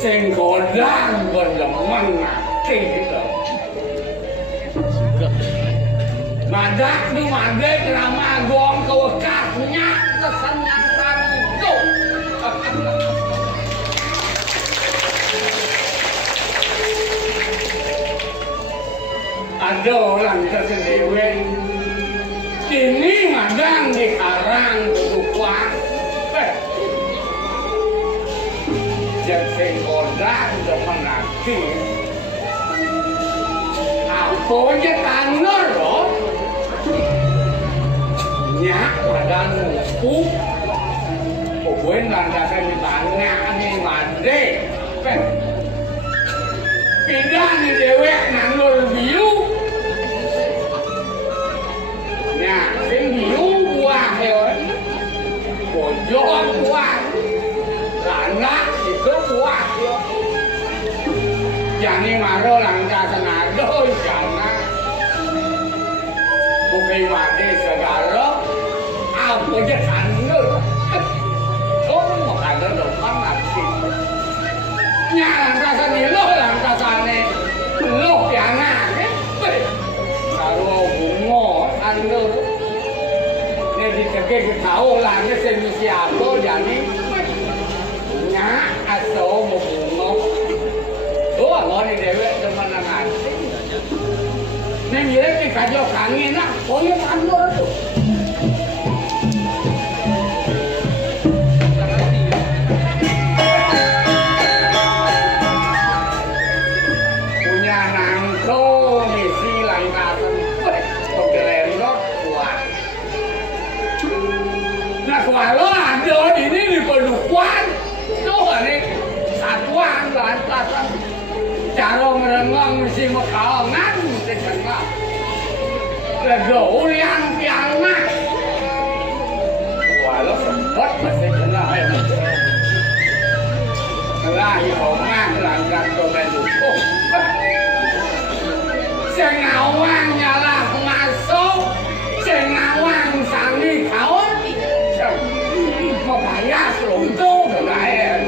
sing godang berdemen akeh gitu. Madak nu madek rama gong kewekahnya kesenyangan itu. Ada orang tersendiri ini madang di karang kedukuan. Sing godang demen akeh. Apa aja tanur loh. Nyak badan muku pokoknya landasan di tanah nih mande pindah nih dewek nanur biru nyak sing biru buah ya pojok buah anak itu buah ya jangan maro landasan adoh jangan bukan mandi segala apa aja kanur mau kanur depan nanti nyarang rasa nih lo piana kalau bungo kanur ini dikekeh tahu lah ini siapa jadi nyak atau mau bungo tuh mau nih dewek depan nanti ini mirip di kajau kangen lah pokoknya kanur tuh kalau ada ini di pelukuan itu ini satuan lantasan cara merenggang mesti mekalangan mesti kena legaurian piana walau sempat mesti kena kelahi omah langgar komen dukung sengawang nyala masuk sengawang sangi kawan bayar lonto kaya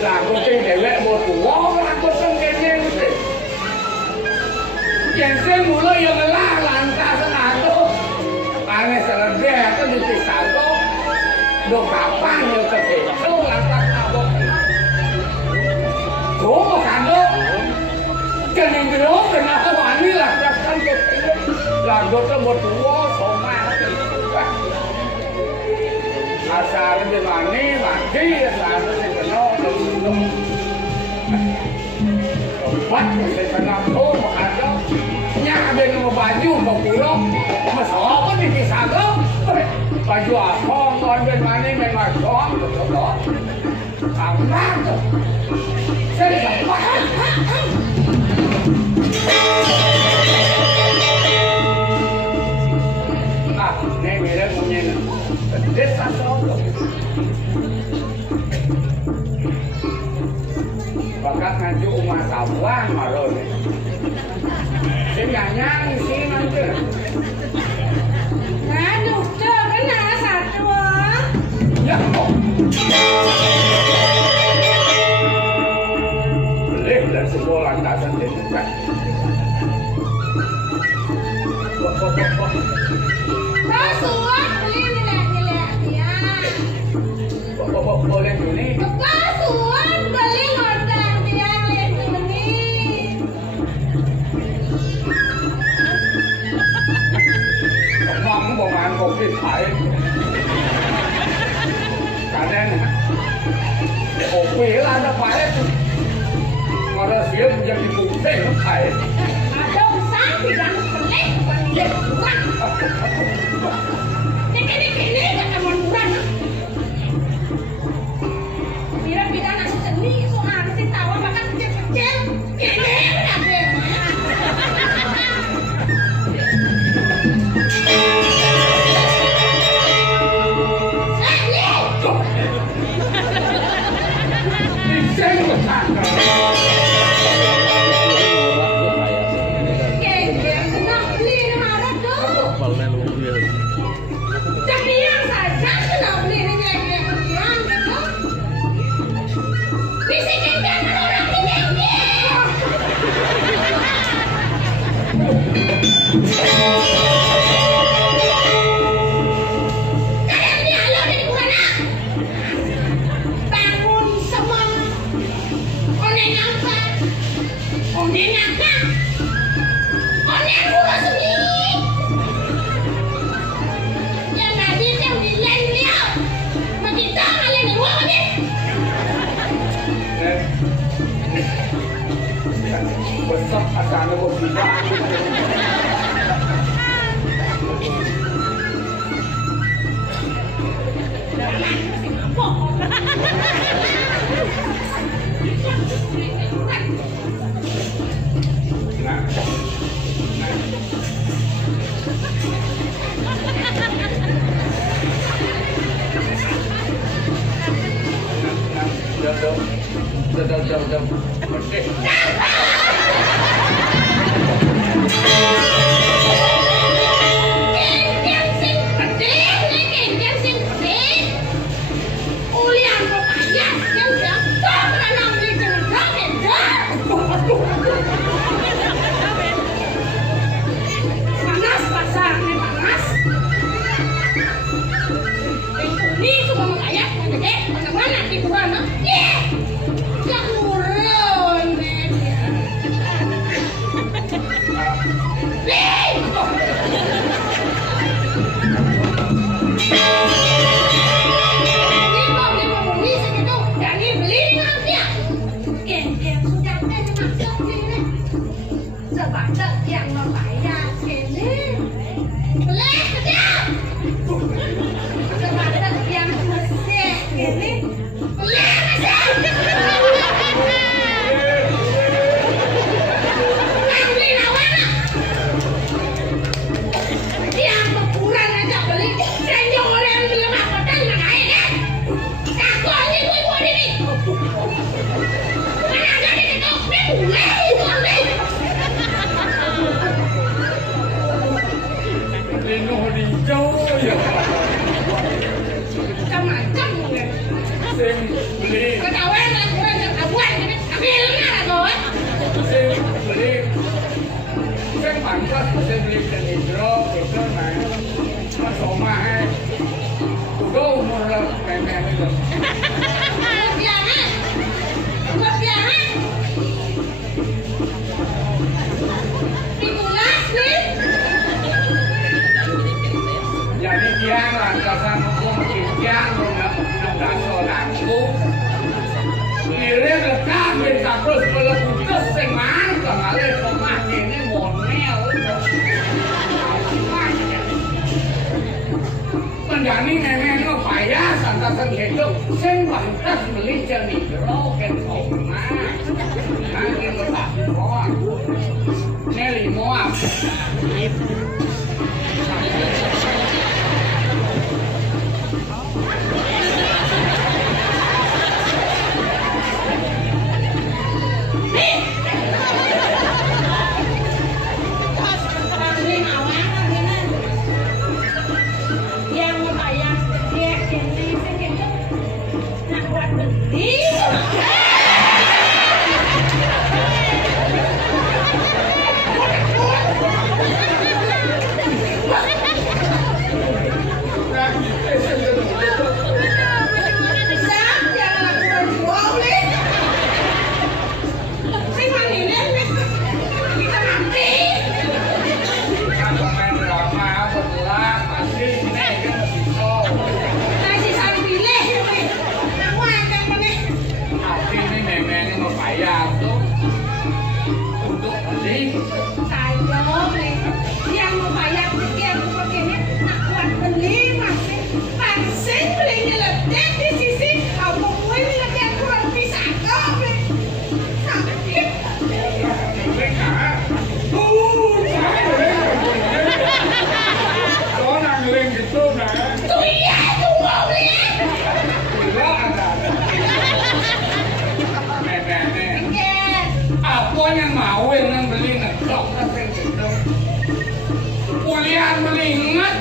lagu ting dewek mau tua lagu ting kene mesti yang saya mulai yang lah lantas senado karena selebih itu dipisah do kapan yang kebetul lantas abok tuh kado kening dulu kenapa wani lah kan lagu itu mau tua sama asal di mana mati asal di penuh belum tempat di penuh tuh ada nyak ada nama baju mau pulang masalah pun dipisah tuh baju apa kon di mana memang kon betul loh apa tuh saya apa ini mirip punya desa solo bakat nanti umat sabuan malu nih saya nyanyang sih nanti Kasuan beli nilai dia. Boleh ini. Kasuan beli ngordan dia lihat ini. Mong bộ ngàn một cái phải cả đen ổ quỷ là nó phải mà nó xía dân thì cũng thế nó phải Mà đâu sáng thì đang lấy còn liệt quá. Cái là còn bulan. Bida nasi seni soal si tawa makan kecil-kecil. Ini ada. Besar akan ada tidak. Jauh. Panas pasarnya panas. Ini cuma makanya gede mana-mana di mana? Yang murah ini. Yang membayar ini boleh kejam sebatas yang mesih ini boleh kejam beli nawana yang berkurang aja beli saya orang belum apa dan naik kan takut ini ibu ini mana jadi itu boleh Nó đi châu vậy. Macam-macam ya. Xem beli. Kau tahu kan abuan ini, tapi mana kau? Xem beli. Xem bản chất xem beli cái hydro này nó số mà hay. Tụi đâu mua ra mẹ bây giờ. Jadi dia lantasan hukum cinta nggak seorang itu Kira kami terus meleputus seman kembali rumah ini monel menjadi nenek no payah santasan itu sembantas beli jenis roken oma nanti letak kuat Nelly Moab yang ingat.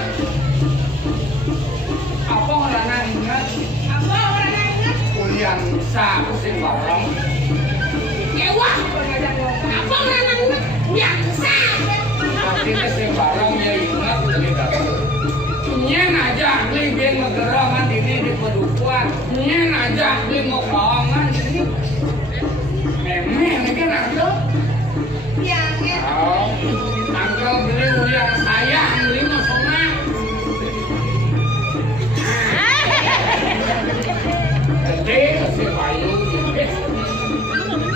Apa orang ingat? Apa orang ingat? Kuliah sah sing bareng. Ewa, apa orang ingat? Yang sah. Akhirnya sing bareng ya ingat gitu. Nyen aja beli ben ngegerangan ini di pedukuhan. Nyen aja beli mau kawangan ini. Memang ini kan ada. Yang Oh, angkel beli ulian saya beli mau sama. Gede si Bayu ini.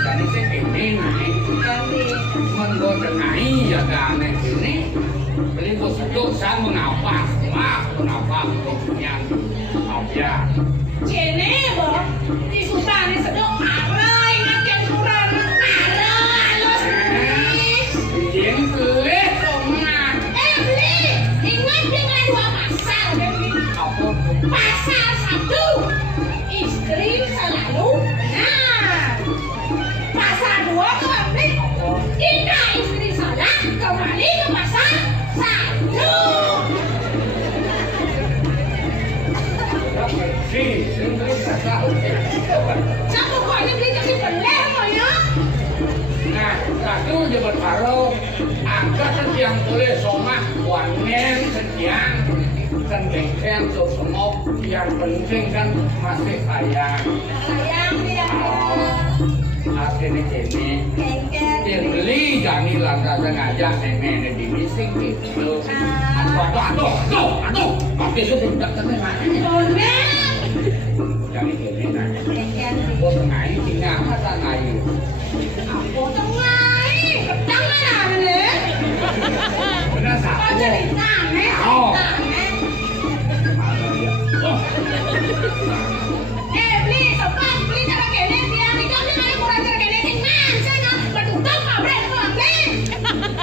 Jadi saya gede naik. Menggoda naik ya kan ini. Beli gue seduk saya mengapa. Kenapa punya aja? Cene boh, di Sultan ini sedang marah, ingat yang kurang marah, lo sendiri. Yang beli kemana? Beli, ingat dengan dua pasal, beli. Apa? Pasal 1, istri selalu benar. Pasal 2 beli, jika istri salah kembali ke pasal 1. Siapa kau ini beli jadi beler kau ya? Nah, satu je bertaruh, angkat setiang boleh somah, wanen setiang, sendirian semua, yang penting kan masih sayang. Sayang dia. Akhirnya ini, dia beli jadi lantas sengaja nenek di bising gitu. Aduh, tapi itu tidak terima. Jadi ini nanya, kok tengah ini tinggal mata naik. Aku tengah pedang mana ni? Benar Kau satu. jadi tangan, Oh. beli tempat beli cara kene dia ni kau ni ada kurang cara kene ni man saya nak bertukar pabrik tu beli.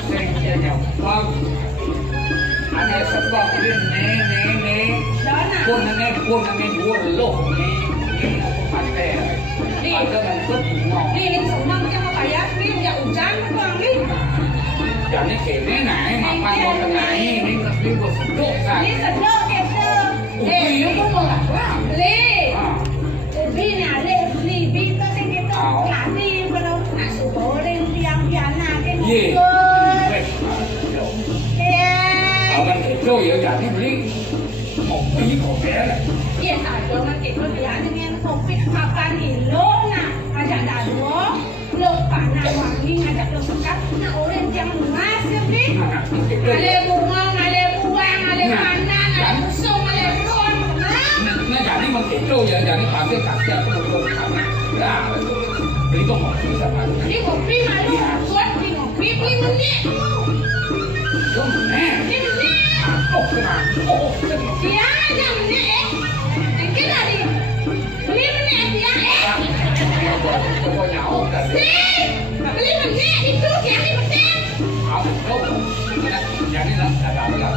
Saya nyopong. Ada sebab ini. Dona. Pun dua loh ni pantai. Ada bentuk ngong. Ni semang dia mau kaya ni dia hujan tuang ni. Jadi kene naik makan mau tengah ini tapi gua seduk kan. Ni sedok kita. Ubi itu malah. Beli. Beli ni ada beli kita ni kita nanti kalau nak goreng tiang-tiangna kan. Ye. Ya. Orang itu ya jadi beli kopi lah. Iya, ada orang kita dia dengan kopi makan kilo nak ajak dado, lo panas wangi ajak lo sekat, nak orang yang luas ya beli. Ale bunga, ale buang, ale panas, ale busung, ale ron, Nah jadi begitu ya, jadi pasti kasih untuk anak. Ya, beli kopi sama. Beli kopi malu, buat beli kopi beli menit. Beli menit. Oh, kenapa? Oh, Dia aja menit. Mungkin ada beli menit dia pokoknya oh kan. beli menit itu dia ni menit. Jadi lah, ada apa?